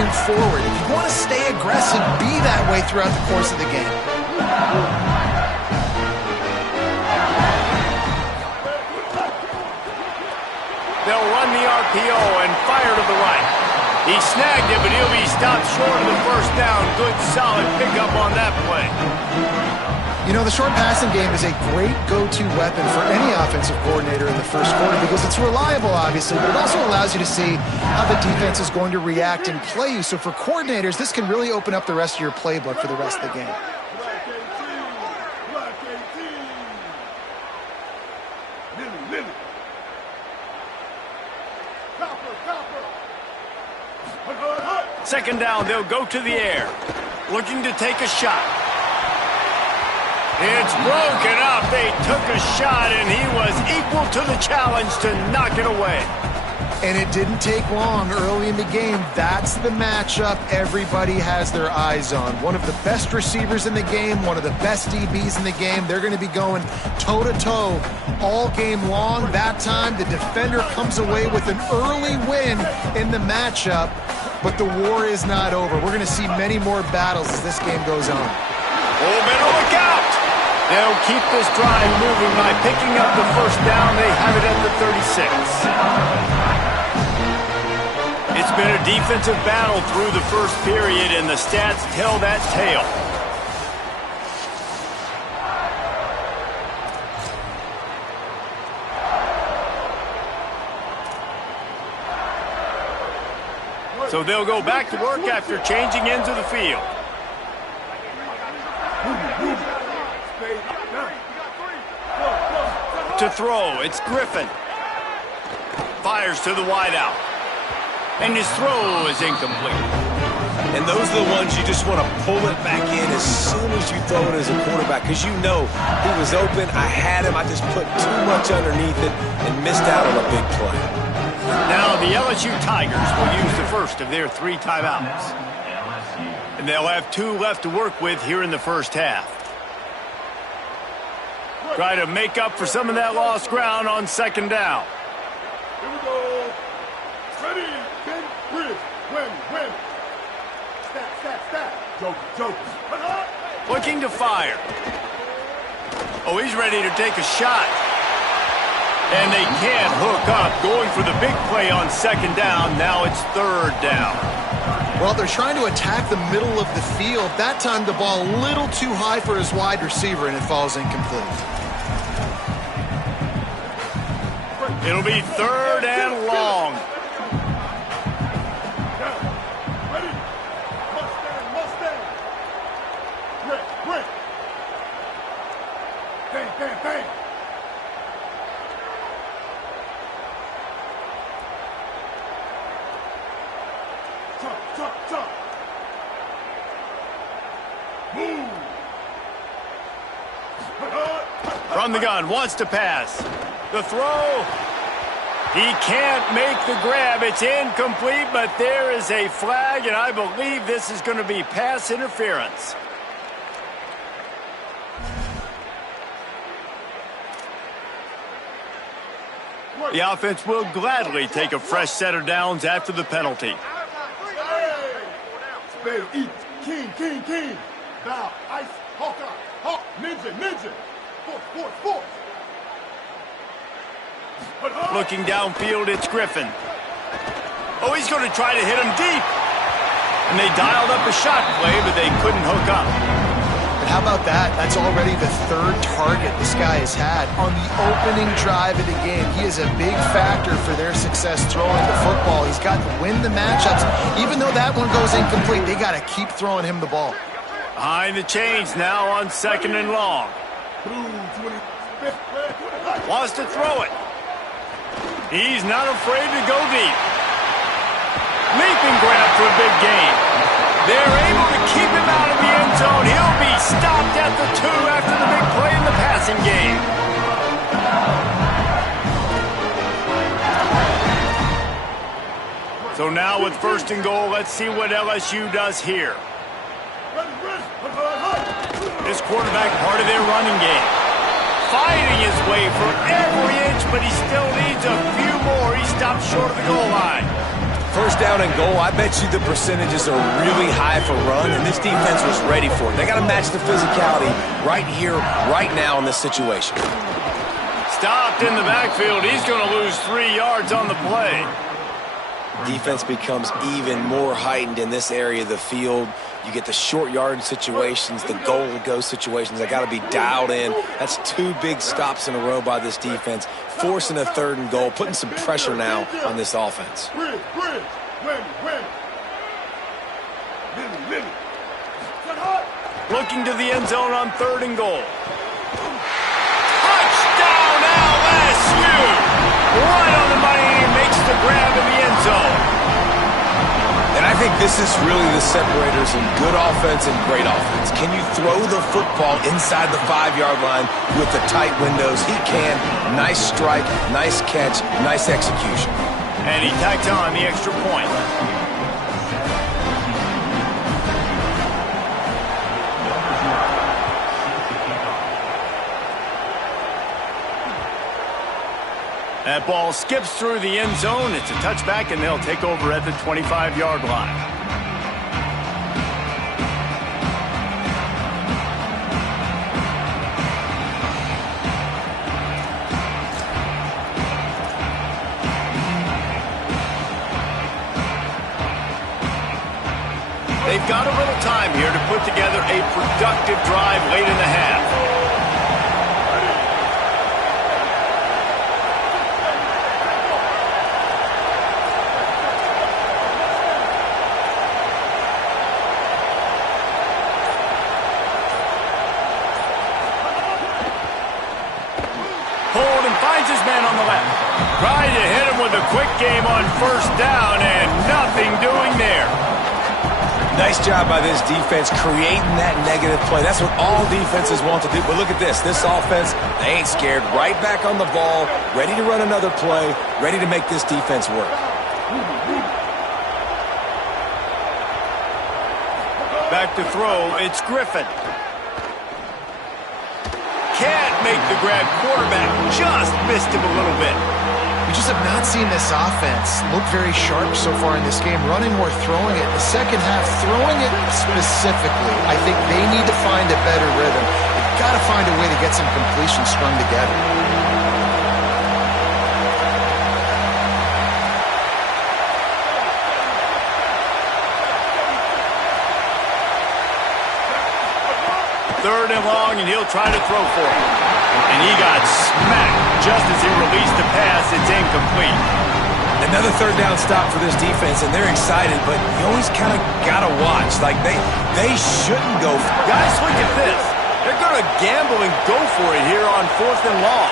moving forward. If you want to stay aggressive, be that way throughout the course of the game. They'll run the RPO and fire to the right. He snagged it, but he'll be stopped short of the first down. Good, solid pickup on that play. You know, the short passing game is a great go-to weapon for any offensive coordinator in the first quarter because it's reliable, obviously, but it also allows you to see how the defense is going to react and play you. So for coordinators, this can really open up the rest of your playbook for the rest of the game. Second down, they'll go to the air. Looking to take a shot. It's broken up. They took a shot, and he was equal to the challenge to knock it away. And it didn't take long early in the game. That's the matchup everybody has their eyes on. One of the best receivers in the game, one of the best DBs in the game. They're going to be going toe-to-toe all game long. That time, the defender comes away with an early win in the matchup. But the war is not over. We're going to see many more battles as this game goes on. Oh, better look out! They'll keep this drive moving by picking up the first down. They have it at the 36. It's been a defensive battle through the first period, and the stats tell that tale. So they'll go back to work after changing into the field. To throw, it's Griffin. Fires to the wideout. And his throw is incomplete. And those are the ones you just want to pull it back in as soon as you throw it as a quarterback, because you know he was open, I had him, I just put too much underneath it and missed out on a big play. Now the LSU Tigers will use the first of their 3 timeouts. And they'll have 2 left to work with here in the first half. Try to make up for some of that lost ground on second down. Here we go. Ready, then bridge. Win. Stat. Joke. Looking to fire. Oh, he's ready to take a shot. And they can't hook up, going for the big play on second down. Now it's third down. Well, they're trying to attack the middle of the field. That time the ball a little too high for his wide receiver, and it falls incomplete. It'll be third and long. Ready. Mustang. Break. Bang. Tuck. Move. From the gun, wants to pass. The throw. He can't make the grab. It's incomplete, but there is a flag, and I believe this is going to be pass interference. The offense will gladly take a fresh set of downs after the penalty. Spade, eat, king. Bow, ice, Hawkeye, hawk, ninja. Force. Looking downfield, it's Griffin. Oh, he's going to try to hit him deep. And they dialed up a shot play, but they couldn't hook up. But how about that? That's already the 3rd target this guy has had on the opening drive of the game. He is a big factor for their success throwing the football. He's got to win the matchups. Even though that one goes incomplete, they got to keep throwing him the ball. Behind the chains now on second and long. Wants to throw it. He's not afraid to go deep. Leaping grab for a big gain. They're able to keep him out of the end zone. He'll be stopped at the 2 after the big play in the passing game. So now with first and goal, let's see what LSU does here. This quarterback part of their running game. Fighting his way for every inch, but he still needs a few more. He stopped short of the goal line. First down and goal, I bet you the percentages are really high for run, and this defense was ready for it. They got to match the physicality right here, right now in this situation. Stopped in the backfield. He's going to lose 3 yards on the play. Defense becomes even more heightened in this area of the field. You get the short yardage situations, the goal-to-go situations. They got to be dialed in. That's 2 big stops in a row by this defense, forcing a 3rd and goal, putting some pressure now on this offense. Bridge, win. Lily. Looking to the end zone on 3rd and goal. Touchdown LSU! Right on the money, he makes the grab in the end zone. And I think this is really the separators in good offense and great offense. Can you throw the football inside the 5-yard line with the tight windows? He can. Nice strike, nice catch, nice execution. And he tacked on the extra point. That ball skips through the end zone. It's a touchback, and they'll take over at the 25-yard line. They've got a little time here to put together a productive drive late in the half. Finds his man on the left. Tried to hit him with a quick game on 1st down, and nothing doing there. Nice job by this defense creating that negative play. That's what all defenses want to do. But look at this. This offense, they ain't scared. Right back on the ball, ready to run another play, ready to make this defense work. Back to throw, it's Griffin. Can't make the grab. Quarterback just missed him a little bit. We just have not seen this offense look very sharp so far in this game, running or throwing it. The second half, throwing it specifically, I think they need to find a better rhythm. They've got to find a way to get some completions strung together. Third and long, and he'll try to throw for it. And he got smacked just as he released the pass. It's incomplete. Another 3rd down stop for this defense, and they're excited, but you always kind of got to watch. Like, they shouldn't go. Guys, look at this. They're going to gamble and go for it here on 4th and long.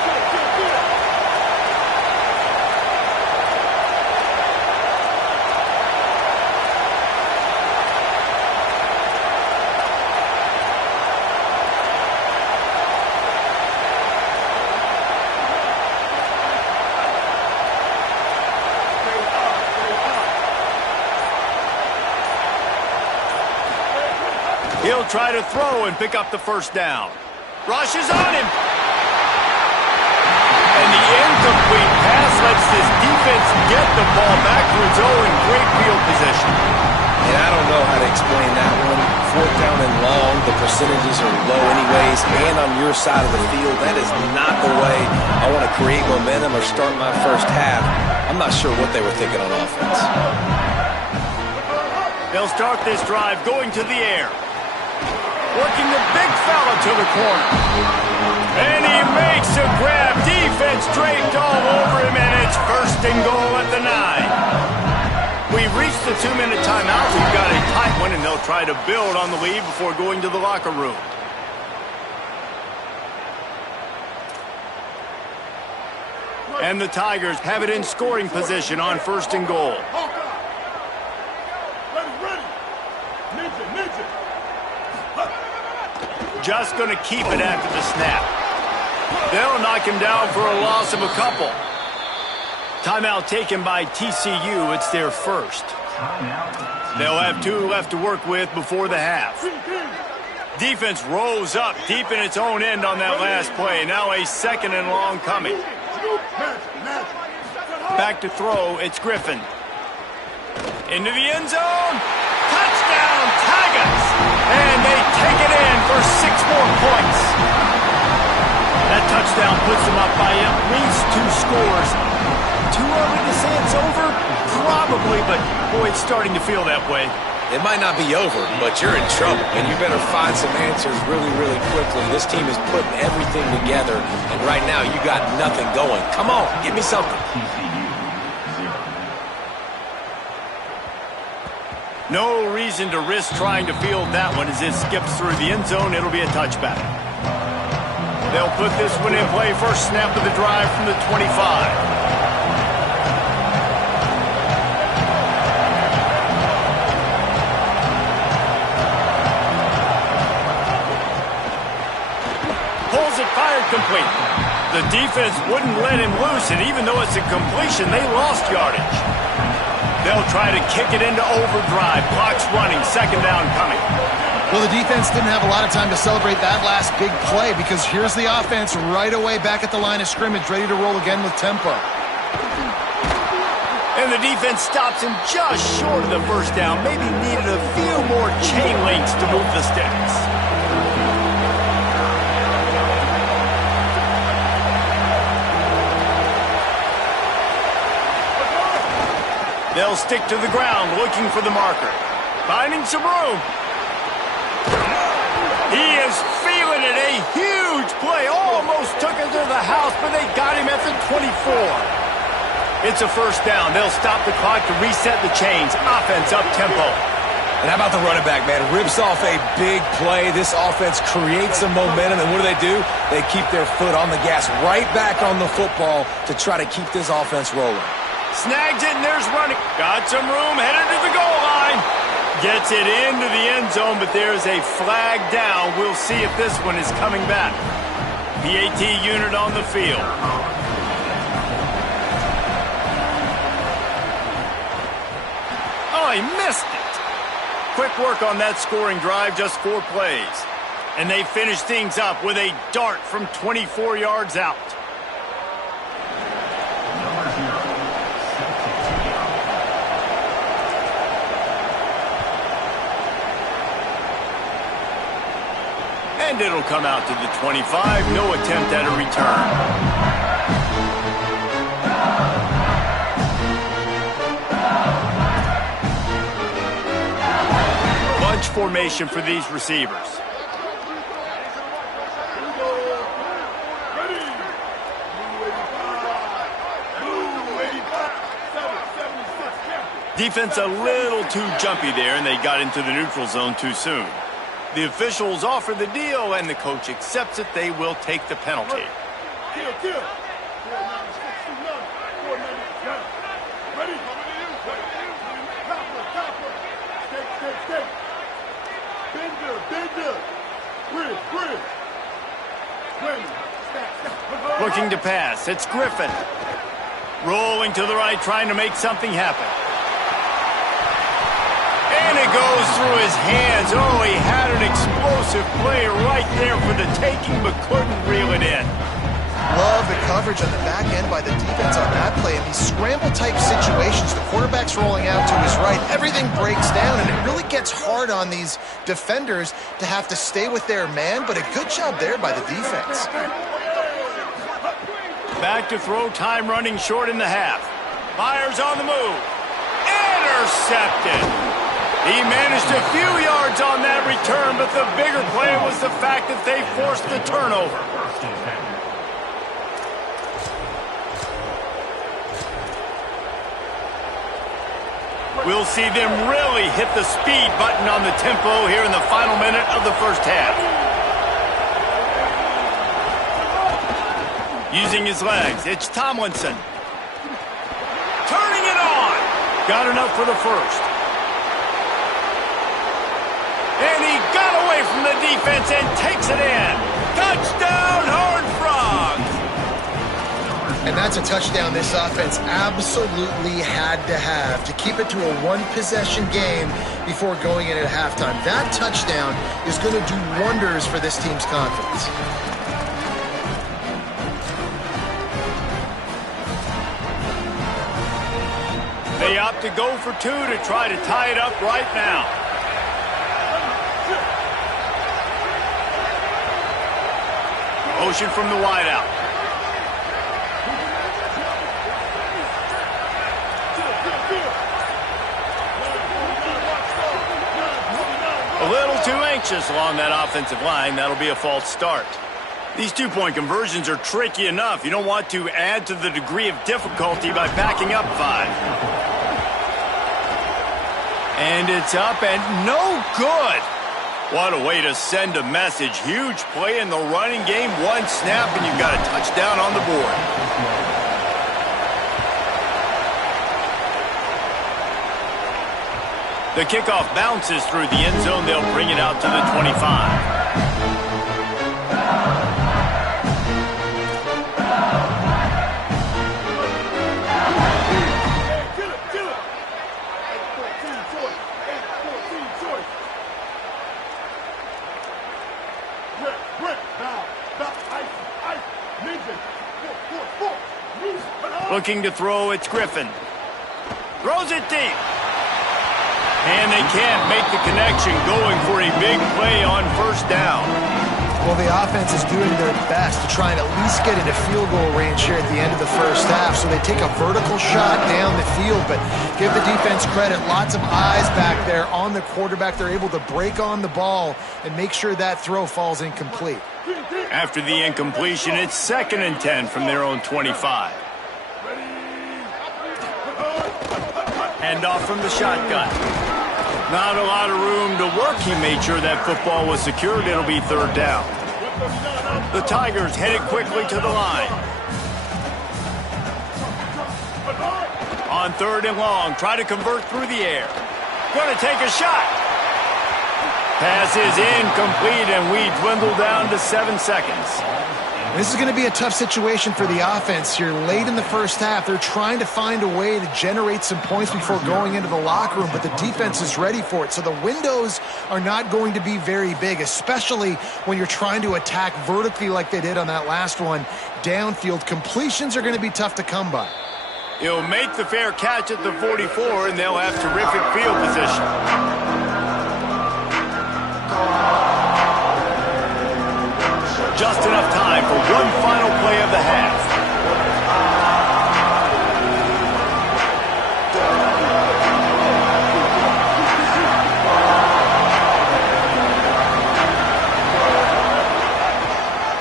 He'll try to throw and pick up the 1st down. Rushes on him. And the incomplete pass lets this defense get the ball back to its own in great field position. And I don't know how to explain that one. 4th down and long, the percentages are low anyways. And on your side of the field, that is not the way I want to create momentum or start my 1st half. I'm not sure what they were thinking on offense. They'll start this drive going to the air. Working the big fella to the corner. And he makes a grab. Defense draped all over him, and it's 1st and goal at the 9. We've reached the 2-minute timeout. We've got a tight one, and they'll try to build on the lead before going to the locker room. And the Tigers have it in scoring position on 1st and goal. Just going to keep it after the snap. They'll knock him down for a loss of a couple. Timeout taken by TCU. It's their 1st. They'll have 2 left to work with before the half. Defense rolls up deep in its own end on that last play. Now a 2nd and long coming. Back to throw, it's Griffin. Into the end zone. Touchdown, Tigers! And they take it in for 6 more points. That touchdown puts them up by at least 2 scores. Too early to say it's over? Probably, but boy, it's starting to feel that way. It might not be over, but you're in trouble, and you better find some answers really, really quickly. This team is putting everything together, and right now you got nothing going. Come on, give me something. No reason to risk trying to field that one as it skips through the end zone. It'll be a touchback. They'll put this one in play. First snap of the drive from the 25. Pulls it, fired, complete. The defense wouldn't let him loose, and even though it's a completion, they lost yardage. They'll try to kick it into overdrive. Clock's running. Second down coming. Well, the defense didn't have a lot of time to celebrate that last big play because here's the offense right away back at the line of scrimmage, ready to roll again with tempo. And the defense stops him just short of the first down. Maybe needed a few more chain links to move the sticks. They'll stick to the ground, looking for the marker. Finding some room. He is feeling it. A huge play. Almost took it to the house, but they got him at the 24. It's a first down. They'll stop the clock to reset the chains. Offense up tempo. And how about the running back, man? Rips off a big play. This offense creates some momentum, and what do? They keep their foot on the gas, right back on the football to try to keep this offense rolling. Snags it, and there's running. Got some room, headed to the goal line. Gets it into the end zone, but there's a flag down. We'll see if this one is coming back. PAT unit on the field. Oh, he missed it. Quick work on that scoring drive, just 4 plays. And they finish things up with a dart from 24 yards out. And it'll come out to the 25. No attempt at a return. Bunch formation for these receivers. Defense a little too jumpy there, and they got into the neutral zone too soon. The officials offer the deal, and the coach accepts it. They will take the penalty. Looking to pass. It's Griffin. Rolling to the right, trying to make something happen. And it goes through his hands. Oh, he had an explosive play right there for the taking, but couldn't reel it in. Love the coverage on the back end by the defense on that play. In these scramble-type situations, the quarterback's rolling out to his right. Everything breaks down, and it really gets hard on these defenders to have to stay with their man, but a good job there by the defense. Back to throw, time running short in the half. Myers on the move. Intercepted. He managed a few yards on that return, but the bigger play was the fact that they forced the turnover. We'll see them really hit the speed button on the tempo here in the final minute of the first half. Using his legs, it's Tomlinson. Turning it on. Got enough for the first. And he got away from the defense and takes it in. Touchdown, Horned Frogs! And that's a touchdown this offense absolutely had to have to keep it to a one-possession game before going in at halftime. That touchdown is going to do wonders for this team's confidence. They opt to go for two to try to tie it up right now. Motion from the wideout. A little too anxious along that offensive line. That'll be a false start. These two-point conversions are tricky enough. You don't want to add to the degree of difficulty by backing up 5. And it's up and no good. What a way to send a message. Huge play in the running game. One snap and you've got a touchdown on the board. The kickoff bounces through the end zone. They'll bring it out to the 25. Looking to throw, it's Griffin. Throws it deep. And they can't make the connection, going for a big play on first down. Well, the offense is doing their best to try and at least get into field goal range here at the end of the first half. So they take a vertical shot down the field, but give the defense credit. Lots of eyes back there on the quarterback. They're able to break on the ball and make sure that throw falls incomplete. After the incompletion, it's 2nd and 10 from their own 25. Hand off from the shotgun. Not a lot of room to work. He made sure that football was secured. It'll be 3rd down. The Tigers headed quickly to the line. On 3rd and long, try to convert through the air. Going to take a shot. Pass is incomplete, and we dwindle down to 7 seconds. This is going to be a tough situation for the offense here. Late in the first half, they're trying to find a way to generate some points before going into the locker room, but the defense is ready for it. So the windows are not going to be very big, especially when you're trying to attack vertically like they did on that last one. Downfield completions are going to be tough to come by. He'll make the fair catch at the 44, and they'll have terrific field position. Just enough time for one final play of the half.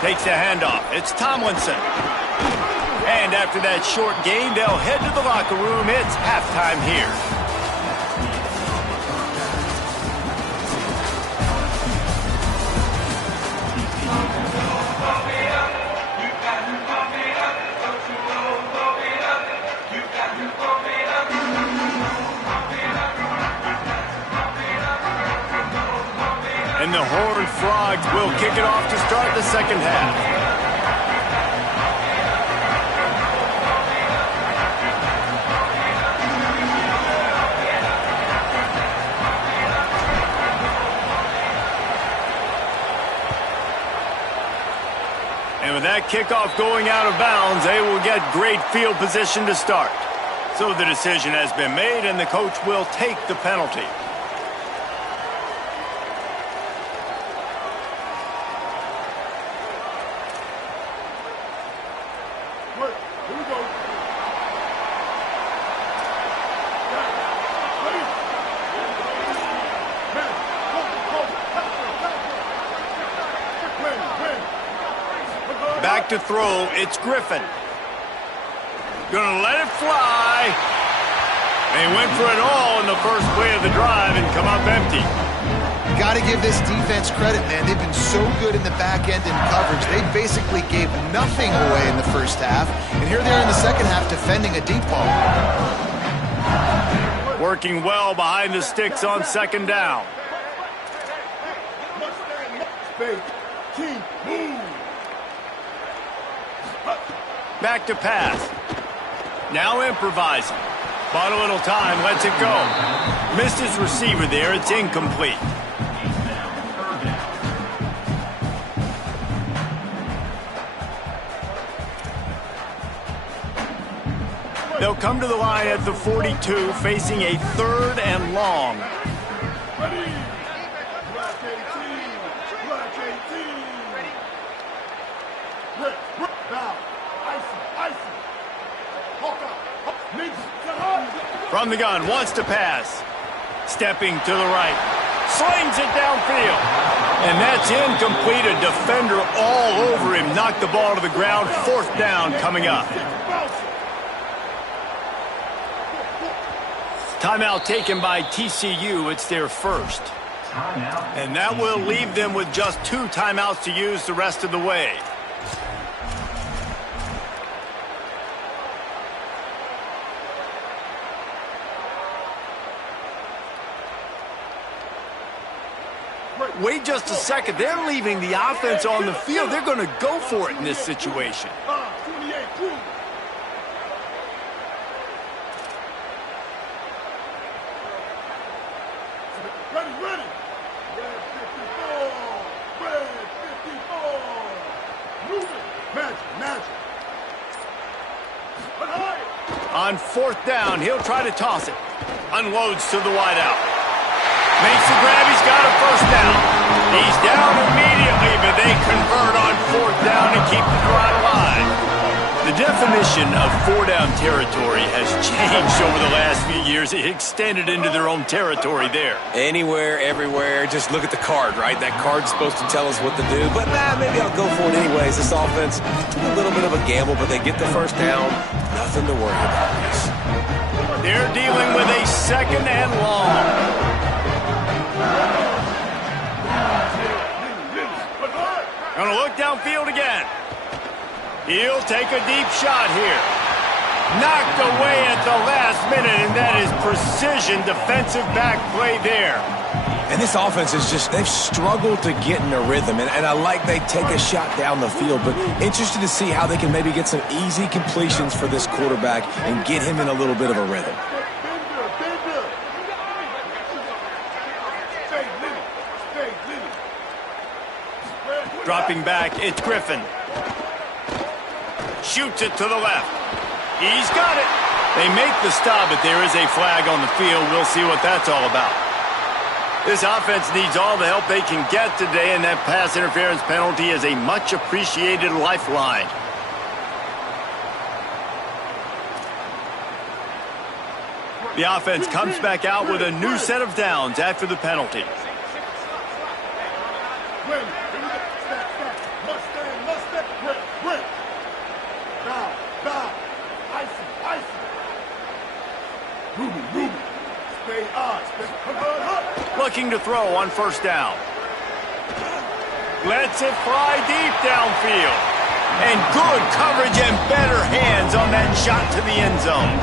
Takes the handoff. It's Tomlinson. And after that short gain, they'll head to the locker room. It's halftime here. And the Horned Frogs will kick it off to start the second half. And with that kickoff going out of bounds, they will get great field position to start. So the decision has been made, and the coach will take the penalty. Back to throw, it's Griffin. Gonna let it fly. They went for it all in the first play of the drive and come up empty. Got to give this defense credit, man. They've been so good in the back end in coverage. They basically gave nothing away in the first half. And here they are in the second half defending a deep ball. Working well behind the sticks on second down. Back to pass. Now improvising. Bought a little time, lets it go. Missed his receiver there, it's incomplete. They'll come to the line at the 42, facing a 3rd and long. Ready. Black 18. Black 18. Red. Now. Icy. Hawkeye. Ninja. Set up. From the gun, wants to pass. Stepping to the right. Slings it downfield. And that's incomplete. A defender all over him. Knocked the ball to the ground. 4th down coming up. Timeout taken by TCU. It's their first. And that will leave them with just 2 timeouts to use the rest of the way. Wait just a second. They're leaving the offense on the field. They're going to go for it in this situation. 28. Ready. Red 54. Red 54. Moving. Magic. On 4th down, he'll try to toss it. Unloads to the wideout. Makes the grab. He's got a 1st down. He's down immediately, but they convert on 4th down and keep the drive alive. The definition of 4-down territory has changed over the last few years. It extended into their own territory there. Anywhere, everywhere, just look at the card, right? That card's supposed to tell us what to do, but maybe I'll go for it anyways. This offense took a little bit of a gamble, but they get the 1st down. Nothing to worry about this. They're dealing with a 2nd and long. Gonna look downfield again. He'll take a deep shot here. Knocked away at the last minute, and that is precision defensive back play there. And this offense is they've struggled to get in a rhythm, and I like they take a shot down the field, but interested to see how they can maybe get some easy completions for this quarterback and get him in a little bit of a rhythm. Dropping back, it's Griffin. Shoots it to the left. He's got it. They make the stop, but there is a flag on the field. We'll see what that's all about. This offense needs all the help they can get today, and that pass interference penalty is a much-appreciated lifeline. The offense comes back out with a new set of downs after the penalty. Looking to throw on 1st down. Lets it fly deep downfield. And good coverage and better hands on that shot to the end zone.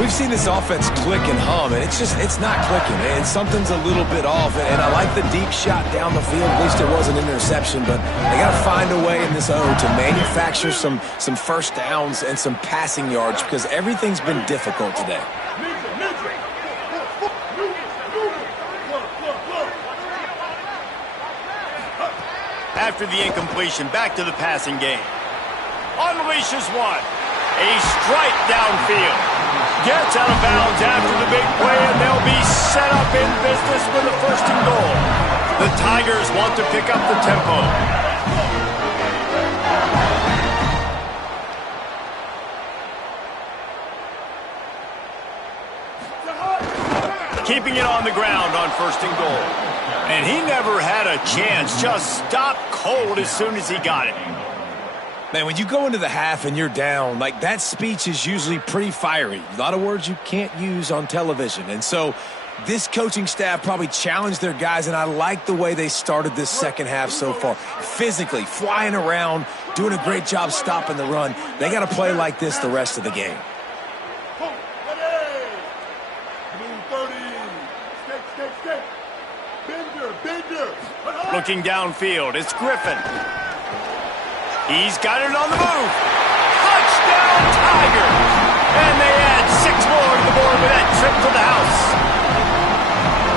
We've seen this offense click and hum, and it's not clicking, and something's a little bit off. And I like the deep shot down the field. At least it was an interception, but they got to find a way in this O to manufacture some 1st downs and some passing yards because everything's been difficult today. After the incompletion, back to the passing game. Unleashes one. A strike downfield. Gets out of bounds after the big play, and they'll be set up in business with a 1st and goal. The Tigers want to pick up the tempo. Keeping it on the ground on 1st and goal. And he never had a chance. Just stopped cold as soon as he got it. Man, when you go into the half and you're down, like that speech is usually pretty fiery. A lot of words you can't use on television. And so this coaching staff probably challenged their guys, and I like the way they started this 2nd half so far. Physically, flying around, doing a great job stopping the run. They got to play like this the rest of the game. Looking downfield, it's Griffin. He's got it on the move. Touchdown, Tigers! And they add 6 more to the board with that trip to the house.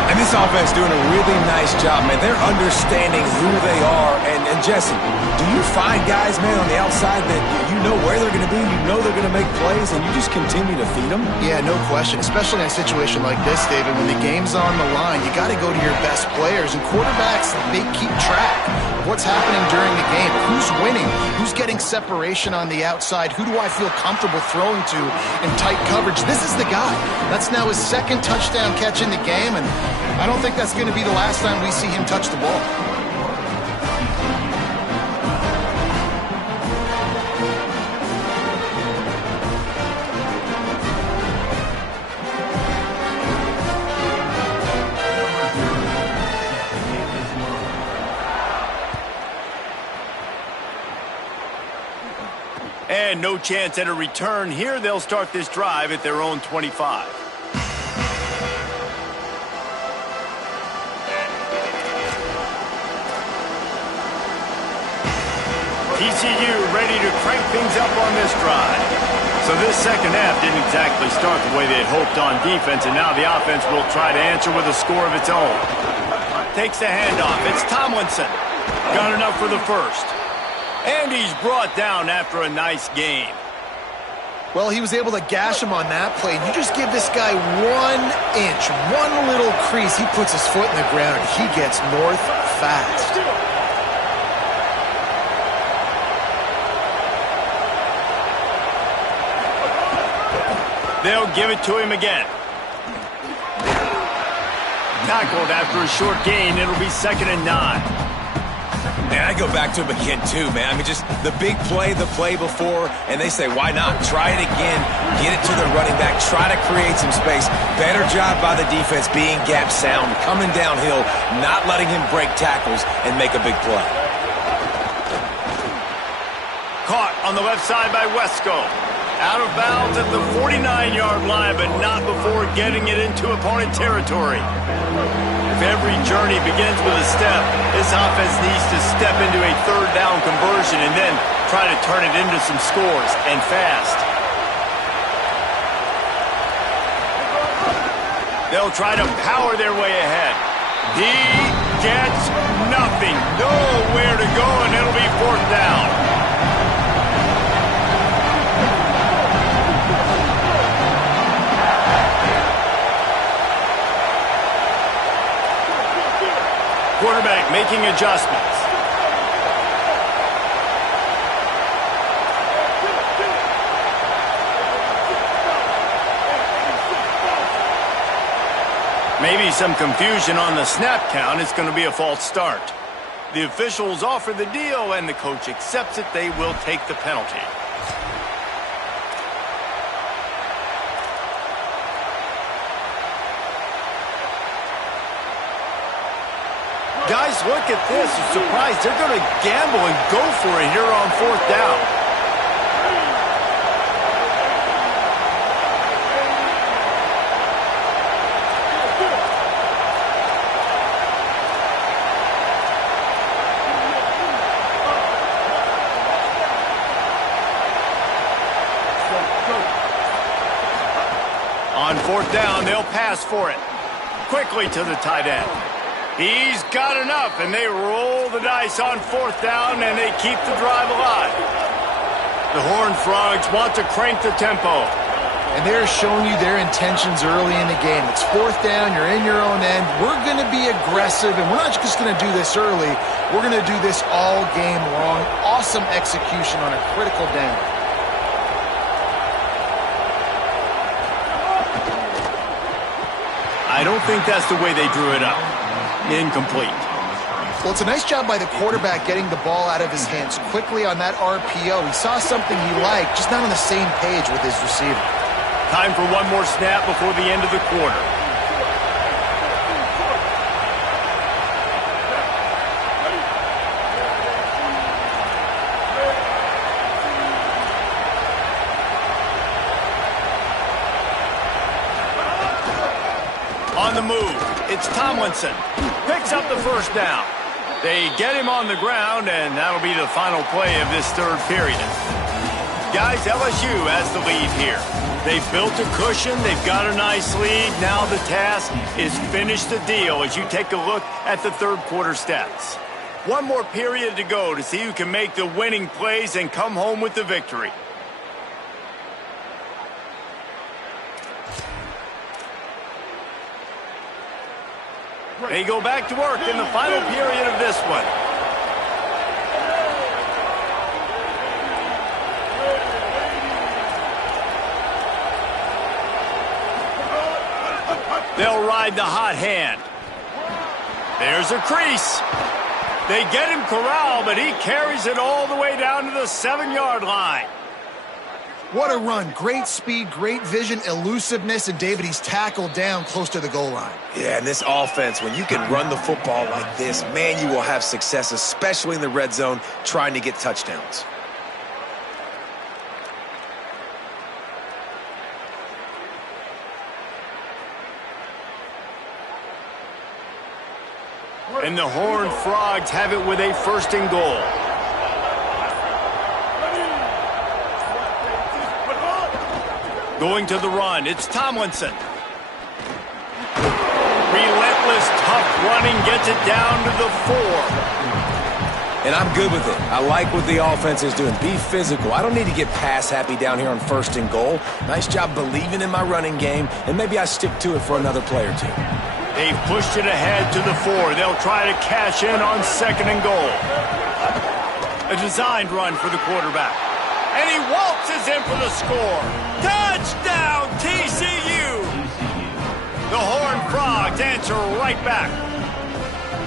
I And this offense doing a really nice job, man. They're understanding who they are. And Jesse, do you find guys, man, on the outside that you know where they're going to be, you know they're going to make plays, and you just continue to feed them? Yeah, no question, especially in a situation like this, David. When the game's on the line, you got to go to your best players. And quarterbacks, they keep track of what's happening during the game. Who's winning? Who's getting separation on the outside? Who do I feel comfortable throwing to in tight coverage? This is the guy. That's now his second touchdown catch in the game, and I don't think that's going to be the last time we see him touch the ball. And no chance at a return here. They'll start this drive at their own 25. TCU ready to crank things up on this drive. So this second half didn't exactly start the way they had hoped on defense, and now the offense will try to answer with a score of its own. Takes the handoff. It's Tomlinson. Got enough for the first. And he's brought down after a nice gain. Well, he was able to gash him on that play. You just give this guy 1 inch, one little crease. He puts his foot in the ground, and he gets north fast. They'll give it to him again. Tackled after a short gain. It'll be 2nd and 9. Man, I go back to him again, too, man. I mean, just the big play, the play before, and they say, why not? Try it again. Get it to the running back. Try to create some space. Better job by the defense being gap sound, coming downhill, not letting him break tackles and make a big play. Caught on the left side by Wesco. Out of bounds at the 49-yard line, but not before getting it into opponent territory. If every journey begins with a step, this offense needs to step into a third down conversion and then try to turn it into some scores, and fast. They'll try to power their way ahead. He gets nothing. Nowhere to go, and it'll be 4th down. Quarterback making adjustments. Maybe some confusion on the snap count. It's going to be a false start. The officials offer the deal, and the coach accepts it. They will take the penalty. Guys, look at this. I'm surprised they're going to gamble and go for it here on 4th down. On 4th down, they'll pass for it. Quickly to the tight end. He's got enough, and they roll the dice on 4th down, and they keep the drive alive. The Horned Frogs want to crank the tempo. And they're showing you their intentions early in the game. It's 4th down, you're in your own end. We're going to be aggressive, and we're not just going to do this early. We're going to do this all game long. Awesome execution on a critical down. I don't think that's the way they drew it up. Incomplete. Well, it's a nice job by the quarterback getting the ball out of his hands quickly on that RPO. He saw something he liked, just not on the same page with his receiver. Time for one more snap before the end of the quarter. On the move, it's Tomlinson. Picks up the 1st down. They get him on the ground, and that'll be the final play of this 3rd period. Guys, LSU has the lead here. They've built a cushion. They've got a nice lead. Now the task is finish the deal as you take a look at the third quarter stats. One more period to go to see who can make the winning plays and come home with the victory. They go back to work in the final period of this one. They'll ride the hot hand. There's a crease. They get him corralled, but he carries it all the way down to the 7-yard line. What a run. Great speed, great vision, elusiveness, and David, he's tackled down close to the goal line. Yeah, and this offense, when you can run the football like this, man, you will have success, especially in the red zone, trying to get touchdowns. And the Horned Frogs have it with a 1st and goal. Going to the run, it's Tomlinson. Relentless, tough running, gets it down to the 4. And I'm good with it. I like what the offense is doing. Be physical. I don't need to get pass happy down here on 1st and goal. Nice job believing in my running game, and maybe I stick to it for another play or two. They've pushed it ahead to the 4. They'll try to cash in on 2nd and goal. A designed run for the quarterback. And he waltzes in for the score. Touchdown, TCU! The Horned Frogs answer right back.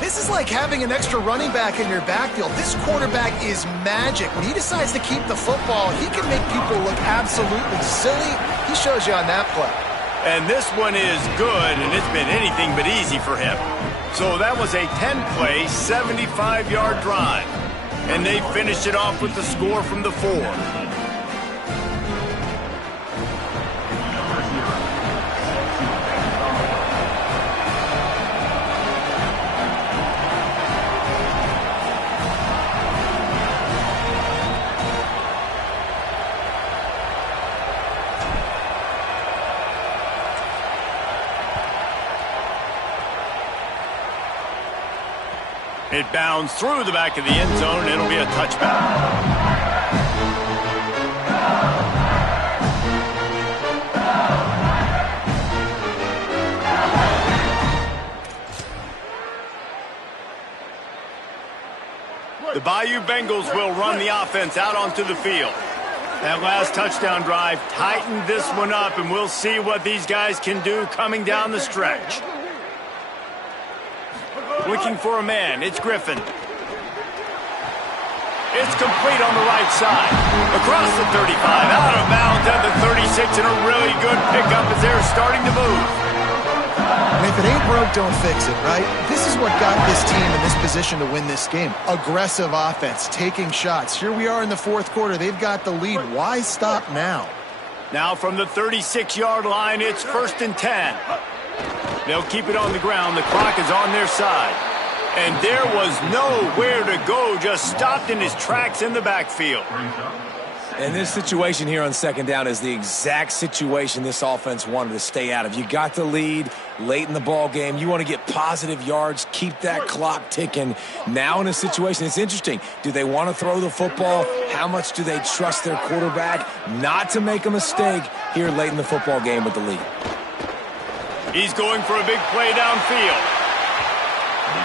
This is like having an extra running back in your backfield. This quarterback is magic. When he decides to keep the football, he can make people look absolutely silly. He shows you on that play. And this one is good, and it's been anything but easy for him. So that was a 10-play, 75-yard drive. And they finished it off with the score from the 4. It bounds through the back of the end zone, and it'll be a touchback. The Bayou Bengals will run the offense out onto the field. That last touchdown drive tightened this one up, and we'll see what these guys can do coming down the stretch. Looking for a man, it's Griffin. It's complete on the right side. Across the 35, out of bounds at the 36, and a really good pickup as they're starting to move. And if it ain't broke, don't fix it, right? This is what got this team in this position to win this game. Aggressive offense, taking shots. Here we are in the 4th quarter. They've got the lead. Why stop now? Now from the 36-yard line, it's 1st and 10. They'll keep it on the ground. The clock is on their side. And there was nowhere to go, just stopped in his tracks in the backfield. And this situation here on 2nd down is the exact situation this offense wanted to stay out of. You got the lead late in the ball game. You want to get positive yards, keep that clock ticking. Now in a situation, it's interesting. Do they want to throw the football? How much do they trust their quarterback not to make a mistake here late in the football game with the lead? He's going for a big play downfield.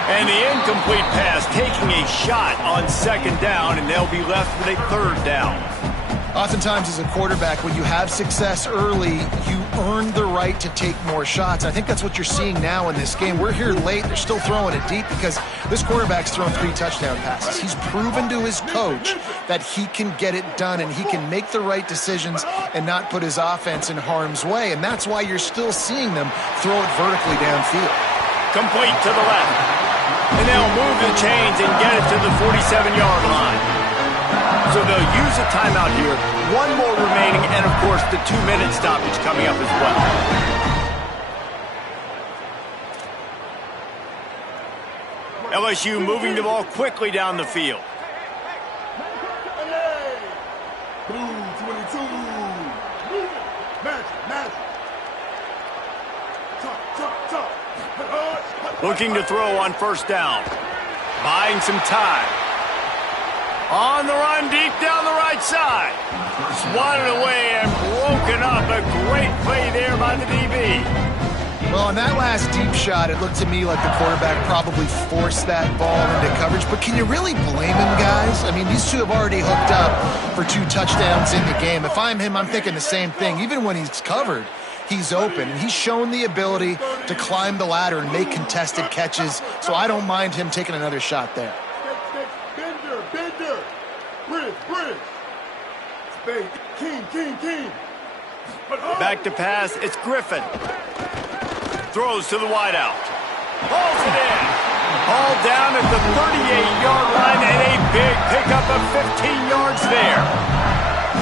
And the incomplete pass taking a shot on 2nd down, and they'll be left with a 3rd down. Oftentimes as a quarterback, when you have success early, you earn the right to take more shots. I think that's what you're seeing now in this game. We're here late. They're still throwing it deep because this quarterback's thrown 3 touchdown passes. He's proven to his coach that he can get it done and he can make the right decisions and not put his offense in harm's way. And that's why you're still seeing them throw it vertically downfield. Complete to the left. And they'll move the chains and get it to the 47-yard line. So they'll use a timeout here. 1 more remaining, and of course the 2-minute stoppage coming up as well. LSU moving the ball quickly down the field. Blue 22. Match Magic. Chop. Looking to throw on first down. Buying some time. On the run, deep down the right side. Swatted away and broken up. A great play there by the DB. Well, on that last deep shot, it looked to me like the quarterback probably forced that ball into coverage. But can you really blame him, guys? I mean, these two have already hooked up for 2 touchdowns in the game. If I'm him, I'm thinking the same thing. Even when he's covered, he's open. And he's shown the ability to climb the ladder and make contested catches. So I don't mind him taking another shot there. Bender. Bridge. Spade. King. Back to pass. It's Griffin. Throws to the wideout. Hauls it in. Hauled down at the 38-yard line and a big pickup of 15 yards there.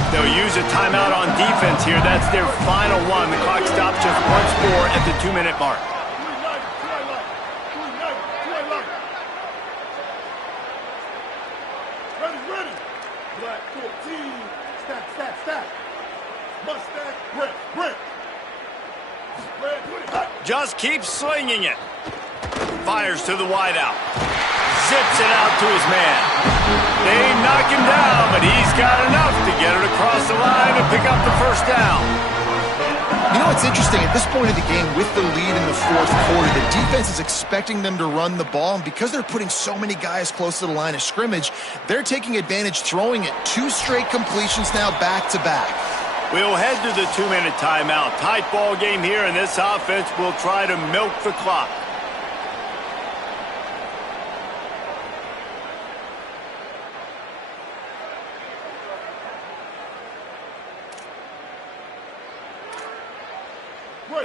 They'll use a timeout on defense here. That's their final one. The clock stops just once more at the 2-minute mark. Ready. Black 14. Stack. Mustang. Brick. Just keeps slinging it. Fires to the wideout. Zips it out to his man. They knock him down, but he's got enough to get it across the line and pick up the first down. You know what's interesting? At this point of the game, with the lead in the fourth quarter, the defense is expecting them to run the ball, and because they're putting so many guys close to the line of scrimmage, they're taking advantage, throwing it 2 straight completions now back-to-back. We'll head to the 2-minute timeout. Tight ball game here, and this offense will try to milk the clock.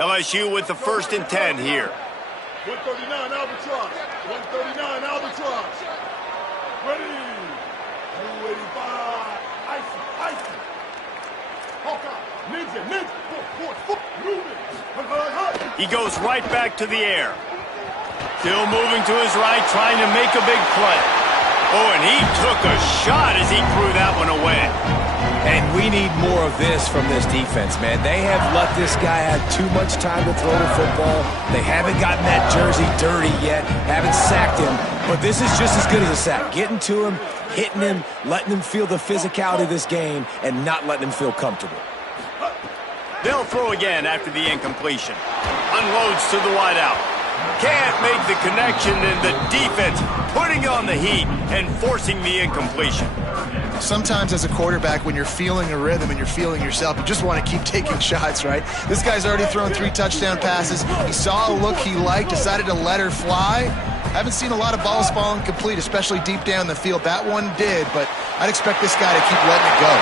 LSU with the 1st and 10 here. 139 Albatross. Ready. 285. Icy. Hawkeye. Ninja. Moving. He goes right back to the air. Still moving to his right, trying to make a big play. Oh, and he took a shot as he threw that one away. And we need more of this from this defense, man. They have let this guy have too much time to throw the football. They haven't gotten that jersey dirty yet, haven't sacked him. But this is just as good as a sack. Getting to him, hitting him, letting him feel the physicality of this game, and not letting him feel comfortable. They'll throw again after the incompletion. Unloads to the wideout. Can't make the connection, and the defense putting on the heat and forcing the incompletion. Sometimes as a quarterback, when you're feeling a rhythm and you're feeling yourself, you just want to keep taking shots, right? This guy's already thrown 3 touchdown passes. He saw a look he liked, decided to let her fly. Haven't seen a lot of balls falling complete, especially deep down the field. That one did, but I'd expect this guy to keep letting it go.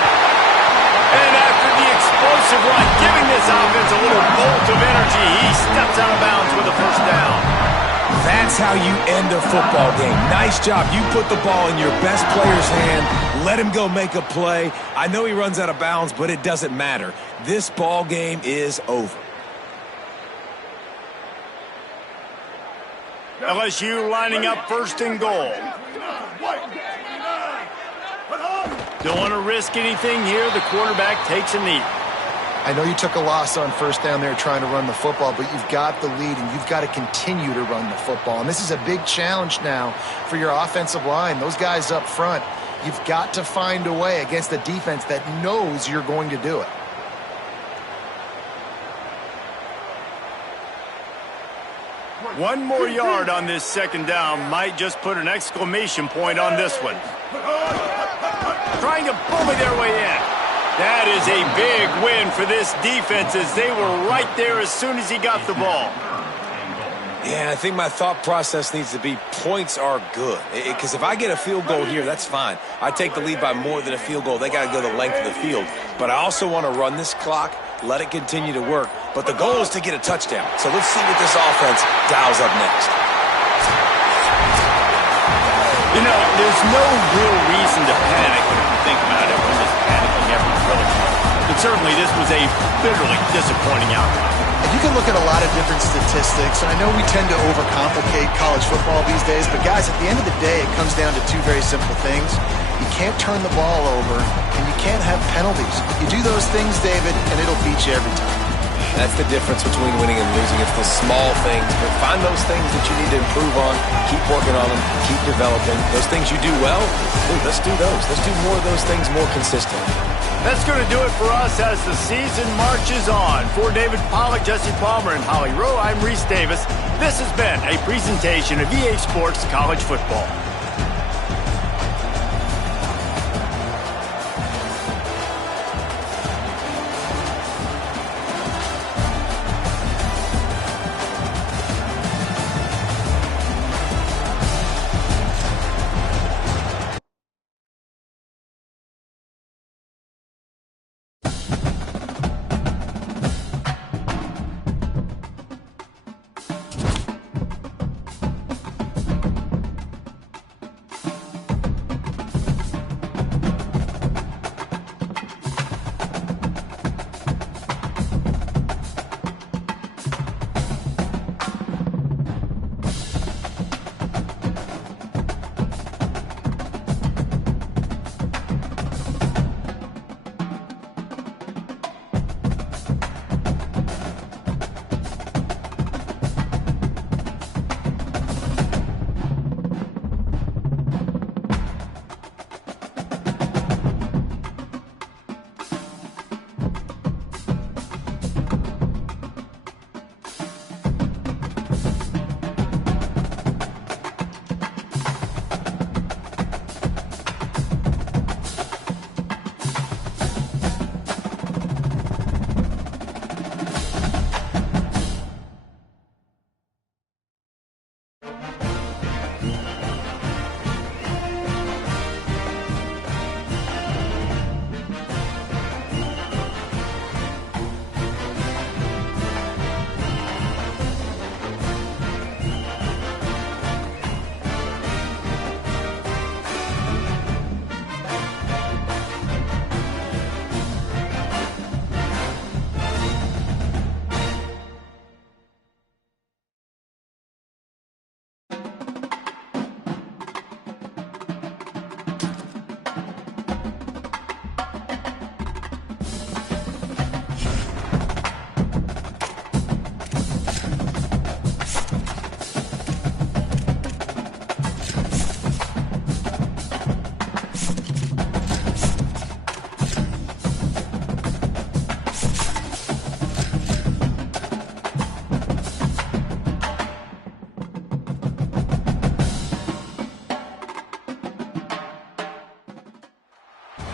And after the explosive run, giving this offense a little bolt of energy, he steps out of bounds with a first down. That's how you end a football game. Nice job. You put the ball in your best player's hand. Let him go make a play. I know he runs out of bounds, but it doesn't matter. This ball game is over. LSU lining up 1st and goal. Don't want to risk anything here. The quarterback takes a knee. I know you took a loss on first down there trying to run the football, but you've got the lead and you've got to continue to run the football. And this is a big challenge now for your offensive line. Those guys up front, you've got to find a way against a defense that knows you're going to do it. One more yard on this 2nd down might just put an exclamation point on this one. Trying to bully their way in. That is a big win for this defense as they were right there as soon as he got the ball. Yeah, I think my thought process needs to be points are good. Because if I get a field goal here, that's fine. I take the lead by more than a field goal. They got to go the length of the field. But I also want to run this clock, let it continue to work. But the goal is to get a touchdown. So let's see what this offense dials up next. You know, there's no real reason to panic when you think about it. When this panicking ever really. But certainly this was a bitterly disappointing outcome. And you can look at a lot of different statistics, and I know we tend to overcomplicate college football these days, but guys, at the end of the day, it comes down to 2 very simple things. You can't turn the ball over, and you can't have penalties. You do those things, David, and it'll beat you every time. That's the difference between winning and losing. It's the small things, but find those things that you need to improve on. Keep working on them. Keep developing. Those things you do well, dude, let's do those. Let's do more of those things more consistently. That's going to do it for us as the season marches on. For David Pollack, Jesse Palmer, and Holly Rowe, I'm Reese Davis. This has been a presentation of EA Sports College Football.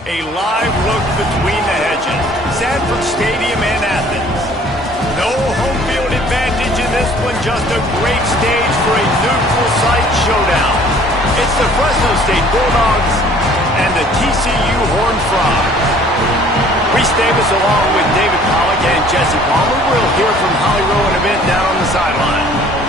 A live look between the hedges. Sanford Stadium and Athens. No home field advantage in this one, just a great stage for a neutral site showdown. It's the Fresno State Bulldogs and the TCU Horned Frogs. Reese Davis along with David Pollack and Jesse Palmer. We'll hear from Holly Rowe in a bit down on the sideline.